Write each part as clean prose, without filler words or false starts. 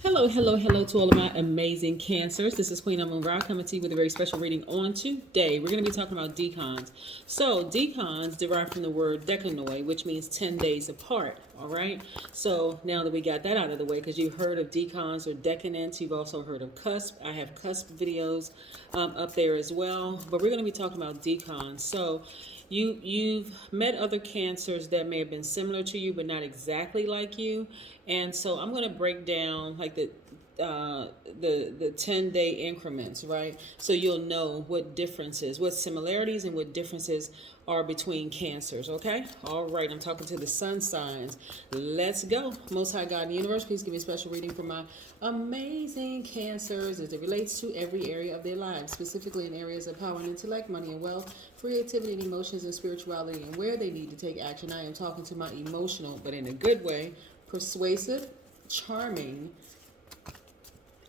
Hello, hello, hello to all of my amazing cancers. This is Queen Amun Ra coming to you with a very special reading on today. We're going to be talking about decans. So, decans derive from the word decanoi, which means 10 days apart. All right. So, now that we got that out of the way, because you've heard of decans or decadents, you've also heard of cusp. I have cusp videos up there as well. But we're going to be talking about decans. So, you've met other cancers that may have been similar to you but not exactly like you, and so I'm going to break down like the 10-day increments, right? So you'll know what differences, what similarities and what differences are between cancers. Okay, all right, I'm talking to the sun signs. Let's go. Most High God in the universe, please give me a special reading for my amazing cancers as it relates to every area of their lives, specifically in areas of power and intellect, money and wealth, creativity and emotions and spirituality, and where they need to take action. I am talking to my emotional, but in a good way, persuasive, charming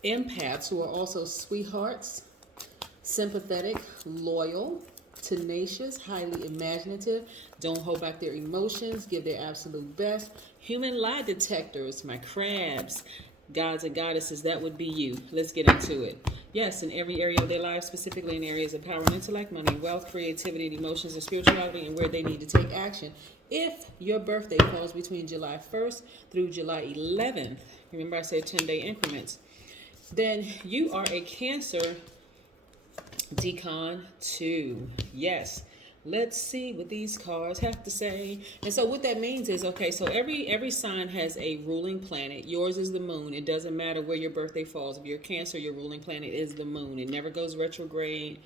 empaths who are also sweethearts, sympathetic, loyal, tenacious, highly imaginative, don't hold back their emotions, give their absolute best, human lie detectors, my crabs, gods and goddesses, that would be you. Let's get into it. Yes, in every area of their lives, specifically in areas of power and intellect, money, wealth, creativity, emotions, and spirituality, and where they need to take action. If your birthday falls between July 1st through July 11th, remember I said 10-day increments, then you are a Cancer Decan 2. Yes. Let's see what these cards have to say. And so what that means is, okay, so every sign has a ruling planet. Yours is the moon. It doesn't matter where your birthday falls. If you're Cancer, your ruling planet is the moon. It never goes retrograde.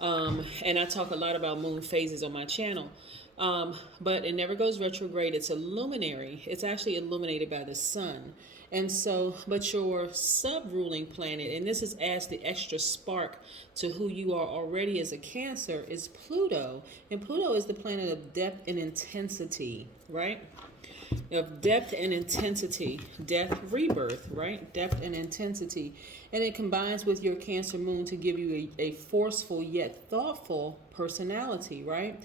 And I talk a lot about moon phases on my channel. But it never goes retrograde. It's a luminary. It's actually illuminated by the sun. And so, but your sub-ruling planet, and this is as the extra spark to who you are already as a Cancer, is Pluto. And Pluto is the planet of depth and intensity, right? Of depth and intensity, death, rebirth, right? Depth and intensity. And it combines with your Cancer moon to give you a forceful yet thoughtful personality, right?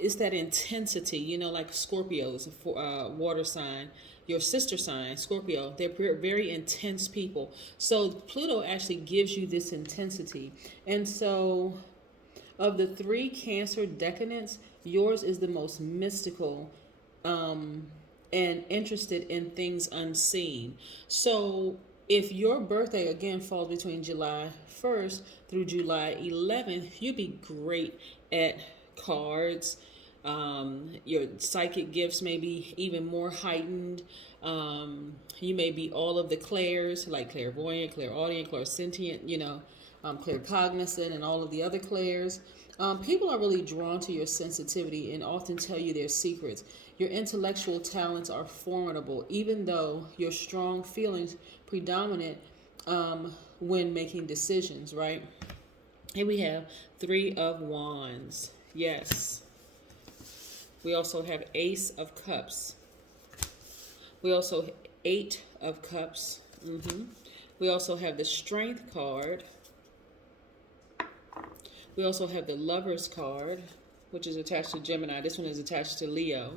It's that intensity, like Scorpios, water sign, your sister sign, Scorpio. They're very intense people. So Pluto actually gives you this intensity. And so of the three Cancer decadents, yours is the most mystical, and interested in things unseen. So if your birthday again falls between July 1st through July 11th, you'd be great at cards. Your psychic gifts may be even more heightened. You may be all of the clairs, like clairvoyant, clairaudient, clairsentient, claircognizant, and all of the other clairs. People are really drawn to your sensitivity and often tell you their secrets. Your intellectual talents are formidable, even though your strong feelings predominate when making decisions, right? Here we have Three of Wands. Yes. We also have Ace of Cups. We also have Eight of Cups. We also have the Strength card. We also have the Lovers card, which is attached to Gemini. This one is attached to Leo.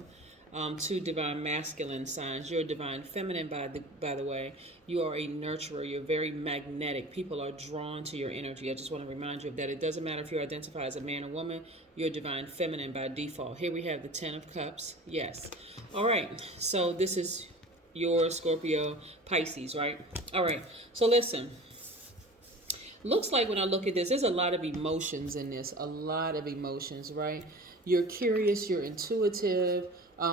Two divine masculine signs. You're a divine feminine, by the way. You are a nurturer. You're very magnetic. People are drawn to your energy. I just want to remind you of that. It doesn't matter if you identify as a man or woman. You're divine feminine by default. Here we have the Ten of Cups. Yes. All right. So this is your Scorpio, Pisces, right? All right. So listen. Looks like when I look at this, there's a lot of emotions in this. A lot of emotions, right? You're curious. You're intuitive.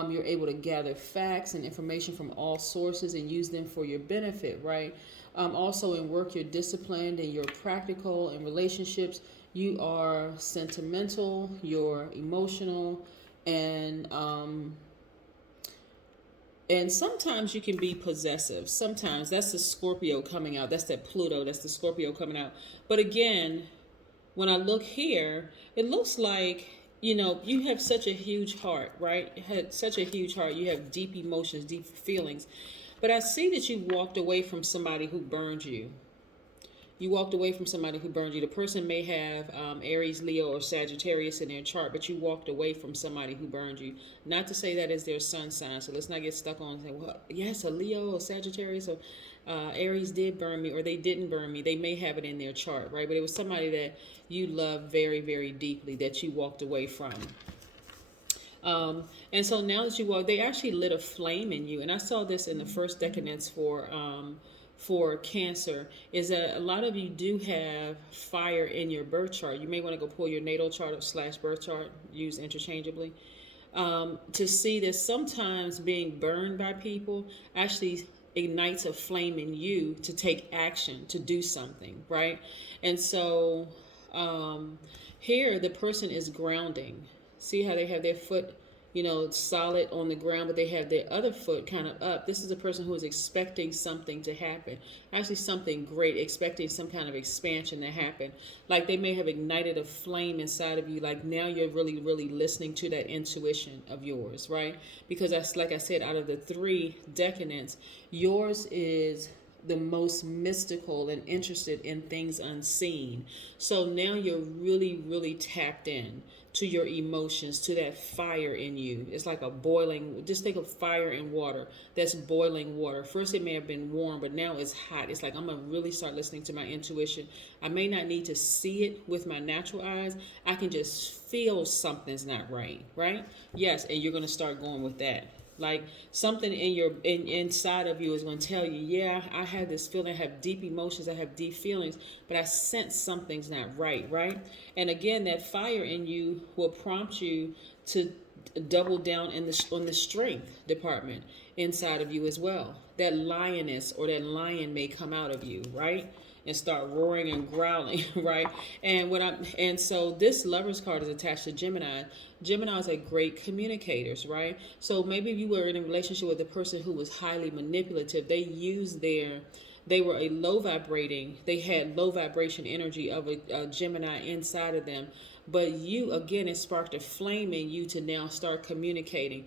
You're able to gather facts and information from all sources and use them for your benefit, right? Also in work, you're disciplined and you're practical. In relationships, you are sentimental, you're emotional, and sometimes you can be possessive. Sometimes that's the Scorpio coming out. That's that Pluto. That's the Scorpio coming out. But again, when I look here, it looks like, you have such a huge heart, right? You had such a huge heart. You have deep emotions, deep feelings. But I see that you walked away from somebody who burned you. You walked away from somebody who burned you. The person may have Aries, Leo, or Sagittarius in their chart, but you walked away from somebody who burned you. Not to say that is their sun sign, so let's not get stuck on saying, well, yes, a Leo or Sagittarius or Aries did burn me, or they didn't burn me. They may have it in their chart, right? But it was somebody that you love very, very deeply that you walked away from. And so now that you walk, they actually lit a flame in you. And I saw this in the first decadence for Cancer, is that a lot of you do have fire in your birth chart. You may want to go pull your natal chart or / birth chart, use interchangeably, to see that sometimes being burned by people actually ignites a flame in you to take action, to do something, right? And so here the person is grounding. See how they have their foot, solid on the ground, but they have their other foot kind of up. This is a person who is expecting something to happen, actually something great, expecting some kind of expansion to happen. Like they may have ignited a flame inside of you. Like now you're really, really listening to that intuition of yours, right? Because that's, like I said, out of the 3 decadents, yours is the most mystical and interested in things unseen. So now you're really, really tapped in to your emotions, to that fire in you. It's like a boiling, just think of fire and water. That's boiling water. First it may have been warm, but now it's hot. It's like I'm going to really start listening to my intuition. I may not need to see it with my natural eyes. I can just feel something's not right, right? Yes, and you're going to start going with that. Like something inside of you is going to tell you, yeah, I have this feeling, I have deep emotions, I have deep feelings, but I sense something's not right, right? And again, that fire in you will prompt you to double down on the strength department inside of you as well. That lioness or that lion may come out of you, right? And start roaring and growling, right? And so this Lover's card is attached to Gemini. Geminis are great communicators, right? So maybe if you were in a relationship with a person who was highly manipulative, they were a they had low vibration energy of a Gemini inside of them. But you, again, it sparked a flame in you to now start communicating,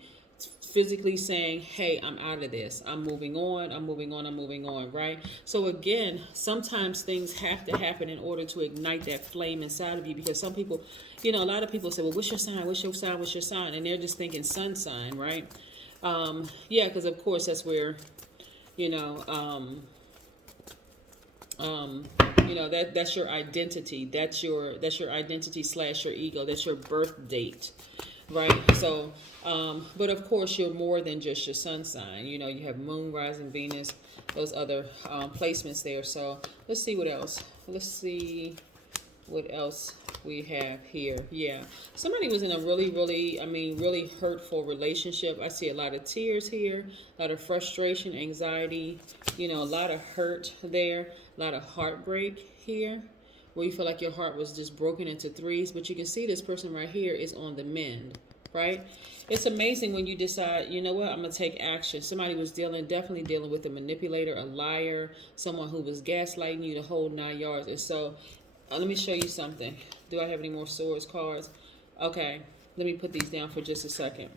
physically saying, hey, I'm out of this. I'm moving on, right? So again, sometimes things have to happen in order to ignite that flame inside of you, because some people, a lot of people say, well, what's your sign? What's your sign? What's your sign? And they're just thinking sun sign, right? Yeah, because of course that's where, that's your identity. That's your identity / your ego. That's your birth date, right? So, but of course you're more than just your sun sign. You have moon, rising, Venus, those other placements there. So let's see what else. Let's see what else we have here. Yeah, somebody was in a really, really, really hurtful relationship. I see a lot of tears here, a lot of frustration, anxiety, a lot of hurt there, a lot of heartbreak here, where you feel like your heart was just broken into threes. But you can see this person right here is on the mend, right? It's amazing when you decide, you know what, I'm going to take action. Somebody was definitely dealing with a manipulator, a liar, someone who was gaslighting you the whole 9 yards. And so let me show you something. Do I have any more swords cards? Okay, let me put these down for just a second.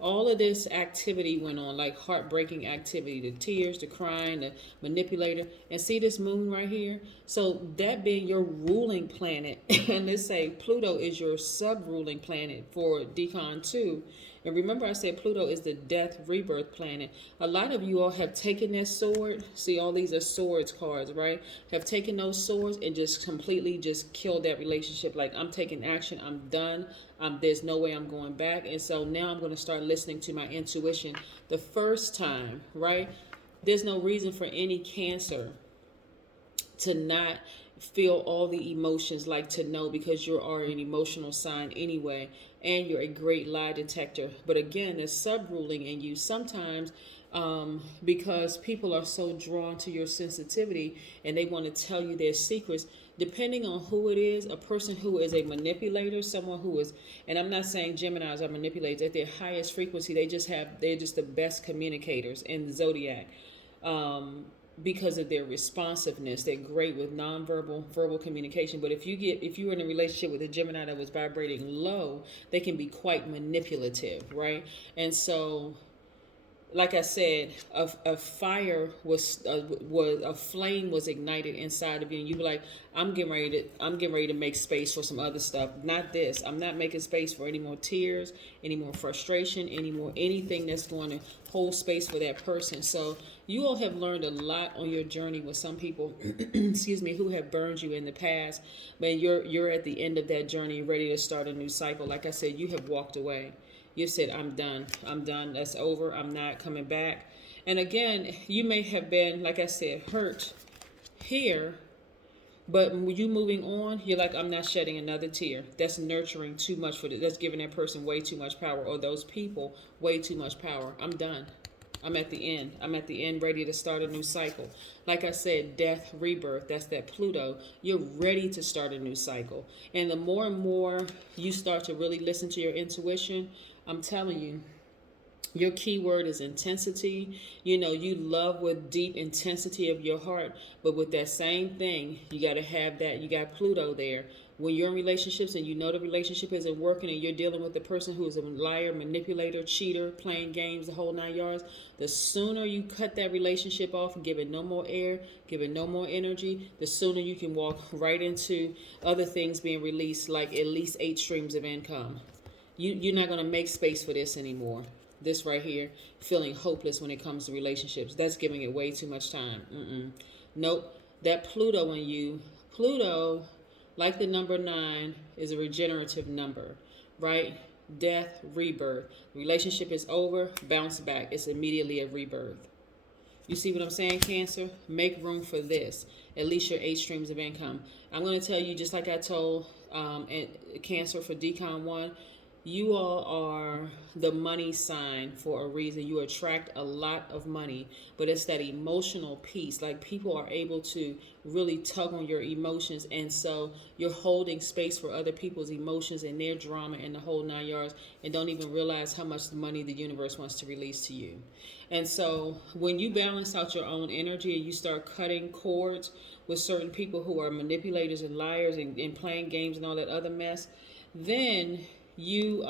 All of this activity went on, like heartbreaking activity, the tears, the crying, the manipulator. And see this moon right here? So that being your ruling planet, and let's say Pluto is your sub-ruling planet for Decan 2. And remember I said Pluto is the death rebirth planet. A lot of you all have taken that sword. See, all these are swords cards, right? Have taken those swords and just completely just killed that relationship. Like, I'm taking action. I'm done. There's no way I'm going back. And so now I'm going to start listening to my intuition the first time, right? There's no reason for any Cancer to not feel all the emotions, like to know, because you are an emotional sign anyway, and you're a great lie detector. But again, there's sub-ruling in you sometimes, because people are so drawn to your sensitivity and they want to tell you their secrets. Depending on who it is, a person who is a manipulator, someone who is, and I'm not saying Geminis are manipulators, at their highest frequency, they're just the best communicators in the Zodiac. Because of their responsiveness, they're great with verbal communication. But if you're in a relationship with a Gemini that was vibrating low, they can be quite manipulative, right? And so like I said, a fire was a flame was ignited inside of you, and you were like, I'm getting ready to make space for some other stuff. Not this. I'm not making space for any more tears, any more frustration, any more anything that's going to hold space for that person. So you all have learned a lot on your journey with some people, excuse me, who have burned you in the past. But you're at the end of that journey, ready to start a new cycle. Like I said, you have walked away. You said, I'm done. I'm done. That's over. I'm not coming back. And again, you may have been, like I said, hurt here, but you moving on, you're like, I'm not shedding another tear. That's nurturing too much for this. That's giving that person way too much power, or those people way too much power. I'm done. I'm at the end. I'm at the end, ready to start a new cycle. Like I said, death, rebirth, that's that Pluto. You're ready to start a new cycle. And the more and more you start to really listen to your intuition, I'm telling you, your key word is intensity. You know, you love with deep intensity of your heart, but with that same thing, you got to have that. You got Pluto there. When you're in relationships and you know the relationship isn't working and you're dealing with the person who is a liar, manipulator, cheater, playing games, the whole 9 yards, the sooner you cut that relationship off and give it no more air, give it no more energy, the sooner you can walk right into other things being released, like at least 8 streams of income. You're not going to make space for this anymore. This right here, feeling hopeless when it comes to relationships. That's giving it way too much time. Nope. That Pluto in you, Pluto, like the number 9, is a regenerative number, right? Death, rebirth. Relationship is over, bounce back. It's immediately a rebirth. You see what I'm saying, Cancer? Make room for this. At least your 8 streams of income. I'm going to tell you, just like I told Cancer for Decan 1, you all are the money sign for a reason. You attract a lot of money, but it's that emotional piece. Like, people are able to really tug on your emotions, and so you're holding space for other people's emotions and their drama and the whole 9 yards, and don't even realize how much money the universe wants to release to you. And so when you balance out your own energy and you start cutting cords with certain people who are manipulators and liars and playing games and all that other mess, then you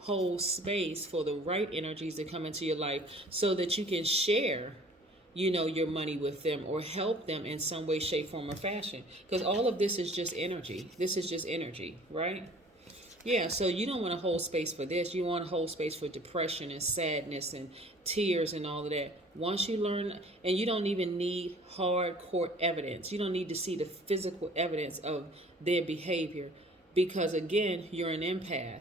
hold space for the right energies to come into your life so that you can share, you know, your money with them or help them in some way, shape, form, or fashion. Because all of this is just energy. This is just energy, right? Yeah, so you don't want to hold space for this. You want to hold space for depression and sadness and tears and all of that. Once you learn, and you don't even need hardcore evidence. You don't need to see the physical evidence of their behavior. Because again, you're an empath.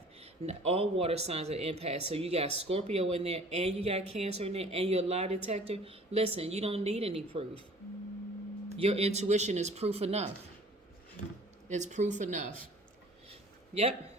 All water signs are empaths. So you got Scorpio in there, and you got Cancer in there, and you're a lie detector. Listen, you don't need any proof. Your intuition is proof enough. It's proof enough. Yep.